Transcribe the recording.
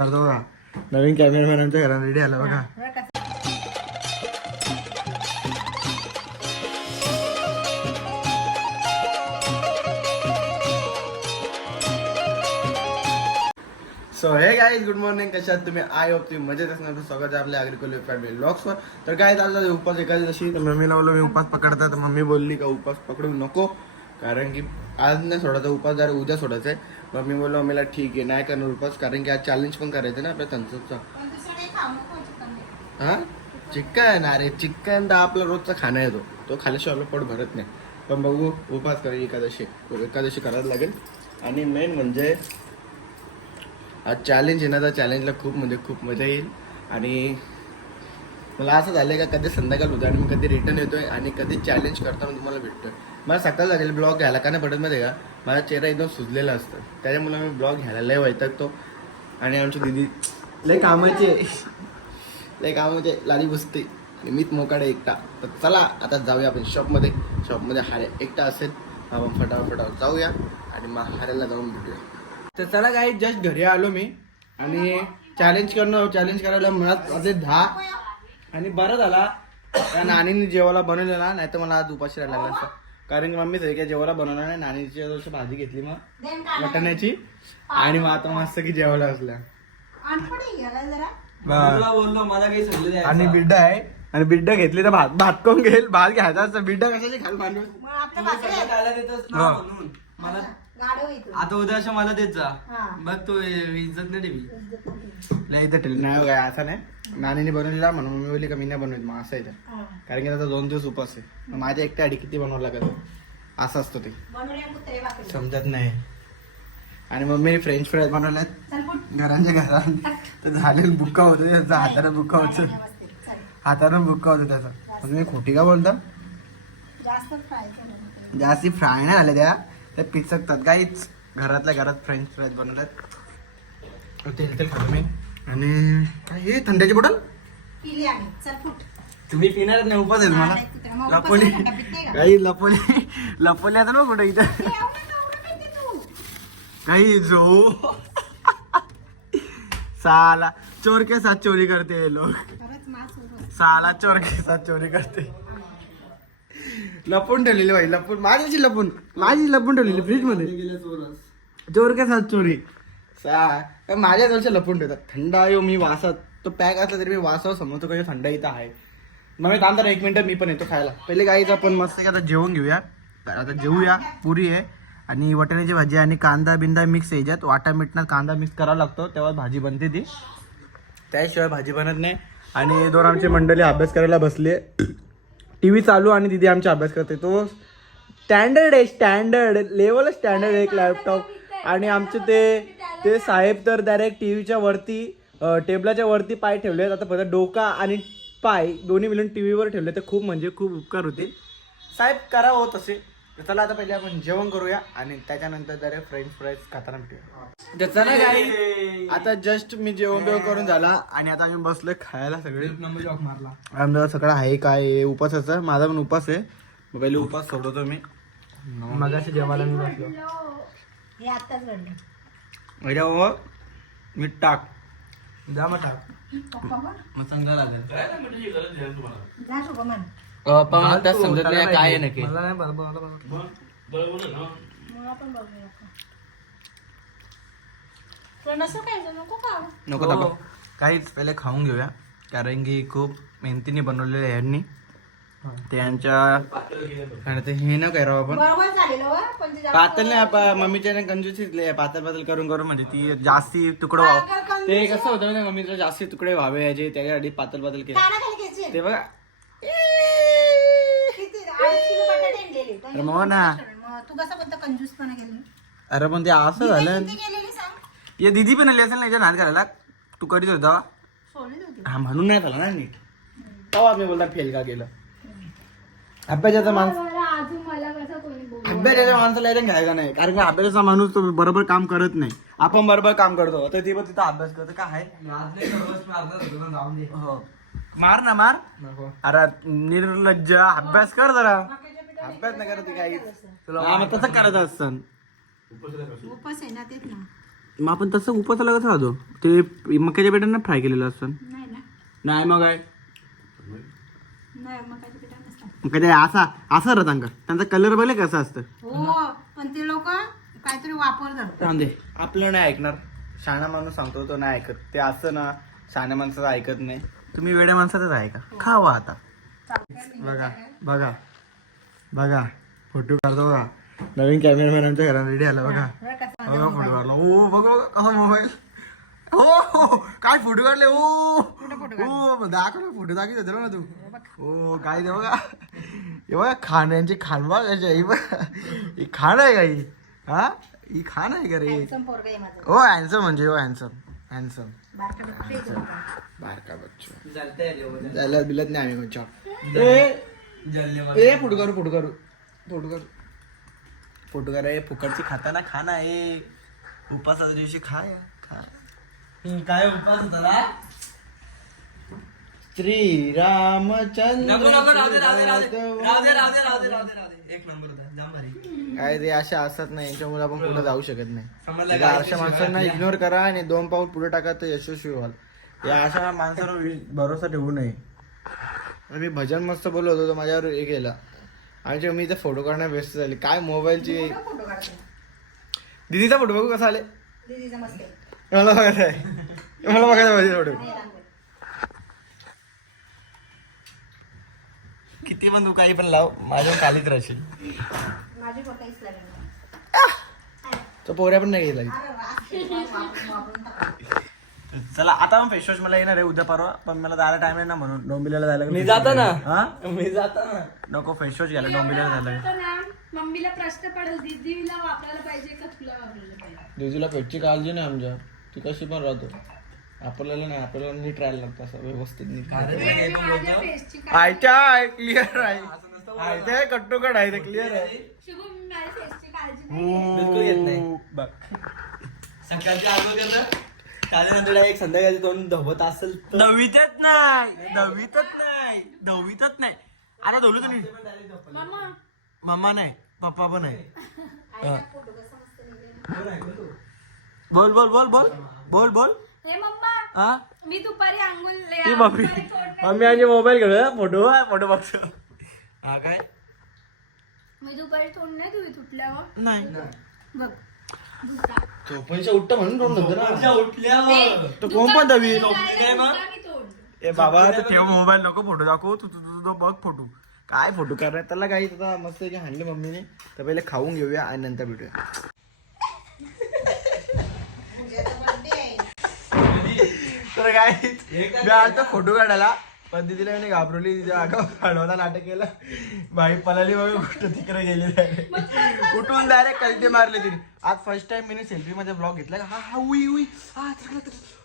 करतो बघा. नवीन कॅमेरामॅन आमच्या घरात रेडी आला बघा. सो हे गाईज गुड मॉर्निंग कशात तुम्ही? आय होप तुम्ही मजेत असणार तर स्वागत आहे आपल्या अग्रिकल्चर फॅमिली ब्लॉग्सवर तर काय चाललं उपास एकादशी तर मम्मी लावलं मी उपास पकडता तर मम्मी बोलली का उपास पकडू नको. कारण की आज नाही सोडायचा उपास जरा उद्या सोडायचा आहे. मम्मी बोललो मम्मीला ठीक आहे नाही करणार उपास. कारण की आज चॅलेंज पण करायचं ना आपल्या त्यांचं हा? चिकन? अरे चिकन तर आपला रोजचा खाणं येतो तो. खाल्याशिवाय आपलं पोट भरत नाही. पण बघू उपास करा एकादशी. एकादशी करायला लागेल. आणि मेन म्हणजे आज चॅलेंज आहे ना त्या चॅलेंजला खूप म्हणजे खूप मजा येईल. आणि मला असं झालं का कधी संध्याकाळ होतं आणि मी कधी रिटर्न येतोय आणि कधी चॅलेंज करताना तुम्हाला भेटतोय. मला सकाळ लागेल ब्लॉग घ्यायला का नाही पडत मध्ये का? माझा चेहरा एकदम सुजलेला असतं. त्याच्यामुळे मी ब्लॉग घ्यायला लय वैतागतो. आणि आमची दिदी लय कामाचे लय कामाचे लाली बसते. आणि मीच मोकाडे एकटा. तर चला आता जाऊया आपण शॉपमध्ये शॉपमध्ये हारे एकटा असेल. आपण फटाफट फटाफट जाऊया आणि मग हाऱ्याला जाऊन भेटूया. तर चला काही जस्ट घरी आलो मी. आणि चॅलेंज करणं चॅलेंज करायला मुळात माझे दहा. आणि बरं झाला. त्या नानीने जेवायला बनवलेला नाही तर मला आज उपाशी राहिला असं कारण की मम्मीच आहे जेवायला बनवणार नाही नानीची जशी भाजी घेतली मग मटण्याची आणि मग आता मस्त की जेवायला असल्या बोललो मला काही समजलं नाही आणि बिड्डा आहे. आणि बिड्डा घेतली तर भात भात कोण घेईल? भात घ्यायचा असं बिड्डा कशाची खाल माणूस? त्याला देतोस ना हा. म्हणून. मला आता उद्या मला देत जा. हा. बघ तू इज्जत नाही ठेवी. लय इथं ठेवली नाही काय असं नाही. नानीने बनवलेला म्हणून मम्मी बोलली का मी नाही बनवत मग असं आहे ते. कारण की आता दोन दिवस उपास आहे. मग माझ्या एकट्या आधी किती बनवावं लागत असं असतं ते. समजत नाही. आणि मम्मीने फ्रेंच फ्राईज बनवल्यात घरांच्या घरात. तर झाले बुक्का होतं त्याचं हाताने बुक्का होतं. हाताने बुक्का होतं त्याचा. पण मी खोटी का बोलता? जास्त फ्राय केलं जास्ती फ्राय नाही झाल्या त्या. त्या पिचकतात. काहीच. घरातल्या घरात फ्रेंच फ्राईज बनवल्यात तेल तेल खातो मी. आणि काय हे थंड्याची बॉटल? पिली आम्ही. चल फुट. तुम्ही पिणार नाही उपास आहे. मग लपोली? काही लपोली लपोली आता ना कुठं इथं? काही जो. साला चोर के साथ चोरी करते उभं. साला चोर के साथ चोरी करते. लपून ठेवलेली बाई लपून. माझ्याची लपून. माझी लपून ठेवलेली फ्रीजमध्ये चोर के साथ चोरी. सा माझ्या जवळच्या लपून ठेवतात थंड आहे हो, मी वासात तो पॅक असला तरी मी वासावर समजतो काही थंड इथं आहे. मग मी थांबता एक मिनटं मी पण येतो खायला. पहिले गाईचं आपण मस्त आता जेवून घेऊया. तर आता जेवूया पुरी आहे. आणि वटाण्याची भाजी आणि कांदा बिंदा मिक्स यायच्यात वाटा मिठण्यात कांदा मिक्स करावा लागतो तेव्हा भाजी बनते ती. त्याशिवाय भाजी बनत नाही. आणि दोन आमची मंडळी अभ्यास करायला बसले टी व्ही चालू आणि दिदी आमचा अभ्यास करते. तो स्टँडर्ड आहे स्टँडर्ड लेवल स्टँडर्ड आहे एक लॅपटॉप आणि आमचे ते ते साहेब तर डायरेक्ट टी व्हीच्या वरती टेबलाच्या वरती पाय ठेवले आता फक्त डोका आणि पाय दोन्ही मिळून टी व्हीवर ठेवले तर खूप म्हणजे खूप उपकार होतील साहेब करा हो तसे तर चला आता पहिले आपण जेवण करूया आणि त्याच्यानंतर डायरेक्ट फ्रेंच फ्राईज खाताना भेटूया. तर चला काही. आता जस्ट मी जेवण बिवण करून झाला आणि आता आम्ही बसलोय खायला सगळे. नंबर जॉक मारला. आमचा सगळं आहे काय आहे उपासाचा माझा पण उपास आहे. मग पहिले उपास सोडवतो मी. मगाशी जेवायला मी बसलो. हे आत्ताच घडलं माझ्यावर मीठ टाक. जा मग टाक. मग चांगला लागेल. जा शुभमन मला समजत नाही काय आहे. नक्की? मला नाही बरं बरं बरं मुळा पण बघूया का. तुला नसं खायचं नको का नको दाबा काहीच पहिले खाऊन घेऊया. कारण की खूप मेहनतीने बनवलेले आहे यांनी. त्यांच्या आणि ते हे ना काय राव आपण. हो, पातळ नाही मम्मीच्या कंजूस पातळ पातळ करून करून म्हणजे ती जास्ती तुकडं व्हावं. ते कसं होतं म्हणजे मम्मीचं जास्ती तुकडे व्हावे याचे त्याच्यासाठी पातळ पातळ केले. ते बघा. अरे मग ना. मग तू कसं बोलतो कंजूसपणा केलं? अरे पण ते असं झालं. या दिदी पण आली असेल ना याच्या नाद करायला. तू करीत होता. हा म्हणून नाही झाला ना नीट. तेव्हा मी बोलता फेल का केलं? अभ्यासाचा माणूस अजून मला कसं कोणी बोल? अभ्यासाच्या माणसाला यायला घ्यायला नाही. कारण की अभ्यासाचा माणूस तो बरोबर काम करत नाही. आपण बरोबर काम करतो. तर ती पण तिथं अभ्यास करतो. काय आहे? आज नाही सर्वच मारणार होतो ना जाऊन दे. हो. मार ना मार. अरे निर्लज्ज. अभ्यास कर जरा. अभ्यास नाही करत काही तुला तसं करत असतं. उपास आहे ना तेच ना. मग आपण तसं उपासाला कसं राहतो ते मक्याच्या पेटांना फ्राय केलेलं असतं. नाही ना. नाही मग काय? नाही मग काय काय ते असा असं राहतं का त्यांचा कलर बघले कसं असतं. हो पण ते लोक काहीतरी वापरतात आपलं नाही ऐकणार. शहाणा माणूस सांगतो तो नाही ऐकत. ते असं ना शहाण्या माणसाचं ऐकत नाही. तुम्ही वेड्या माणसाचंच ऐका. खावा आता. बघा बघा. बघा फोटो काढतो बघा. नवीन कॅमेरामॅन आमच्या घरात रेडी आला बघा. बघा फोटो काढला. ओ बघा बघा कसा मोबाईल. हो हो. काय फोटो काढले? ओ. हो दाखव फोटो दाखवत होतो ना तू. हो काय ते बघा. हे बघा खाण्यांची खान बघा कशी आहे. ही बघा. ही खाण आहे का ही? हा? ही खाण आहे का रे? Handsome पोरगं आहे माझं. हो हॅन्सम म्हणजे हो हॅन्सम हॅन्सम बारका बच्चा आहे. जायला बिलत नाही आम्ही कोणच्या ए. जल्ले मला. ए फोटो करू फोटो करू फोटो करू फोटो करा ए फुकटची खाताना खाना ए उपासाच्या दिवशी खा या, खा. हम्म, काय उपास होता? श्री रामचंद्र नको नको राहू दे राहू दे राहू दे. राहू दे राहू दे राहू दे राहू दे राहू दे. एक नंबर होता जाम भारी. काय ते अशा असतात नाही यांच्यामुळे आपण पुढे जाऊ शकत नाही. समजलं एकदा का? अशा माणसांना इग्नोर करा आणि दोन पाऊल पुढे टाका तर यशस्वी व्हाल. या अशा माणसावर वि- भरोसा ठेवू नये. आणि मी भजन मस्त बोललो होतो तो माझ्यावर हे केला. आणि जेव्हा मी इथे फोटो काढण्यात व्यस्त झाली. काय मोबाईलची मोठा फोटो काढते. दिदीचा फोटो बघू कसा आले दीदीचा मस्त आहे. मला बघायचं आहे. मला बघायचं पाहिजे नाही लागत. किती पण तू काही पण लाव माझ्या खालीच राहशील. नाही. तो पोऱ्या पण नाही गेला. चला आता पण फेस वॉश मला येणार आहे उद्या परवा पण मला जायला टाइम आहे ना म्हणून डोंबिवलीला जायला मी जातो ना. हा? मी जातो ना. नको फेस वॉश घ्यायला डोंबिवलीला जायला मम्मीला प्रश्न पडेल दीदीला वापरायला पाहिजे का तुला वापरायला पाहिजे? दिदीला पेटची काळजी नाही आमच्या. ती कशी पण राहतो. आपल्याला नाही आपल्याला नीट राहायला लागतं असं व्यवस्थित नीट आयच्या आहे क्लिअर आहे आयच्या आहे. कट्टोकट आहे ते क्लिअर आहे. शुभम माझ्या फेसची काळजी बिलकुल घेत नाही. बघ. सकाळच्या अगोदर त्याच्यानंतर एक संध्याकाळी दोन धवत असेल तर. दहावीतच नाही. दहावीतच नाही. दहावीतच नाही. आता धवलं तुम्ही. मम्मा मम्मा नाही पप्पा पण आहे. बोल बोल बोल बोल. बोल बोल. हे मम्मा हा? मी दुपारी आंघोळ ती मम्मी मम्मी आणि मोबाईल घेऊया फोटो फोटो बघतो. हा काय? मी दुपारी तोंड नाही धुई तुटल्यावर नाही. बघ. झोपायचं उठतं म्हणून तोंड धुतो ना. उठल्यावर. तो कोण पण दवी काय मी तोंड. ए बाबा तू ठेव मोबाईल नको फोटो दाखव. तू तू तू- तू बघ फोटो. काय फोटो करणार त्याला काही आता मस्त हाणले मम्मीने. तर पहिले खाऊन घेऊया आणि नंतर भेटूया. तर काय मी आता फोटो काढायला पण दिदीला मी घाबरवली तिच्या आगाव काढवता नाटक केलं. बाई पलाली बघ गोष्ट तिकडे गेली direct. उठून डायरेक्ट कलटे मारले तिने. आज फर्स्ट टाइम मी सेल्फी मध्ये ब्लॉग घेतला हा हा उई उई. हा तिकडे- तिकडे.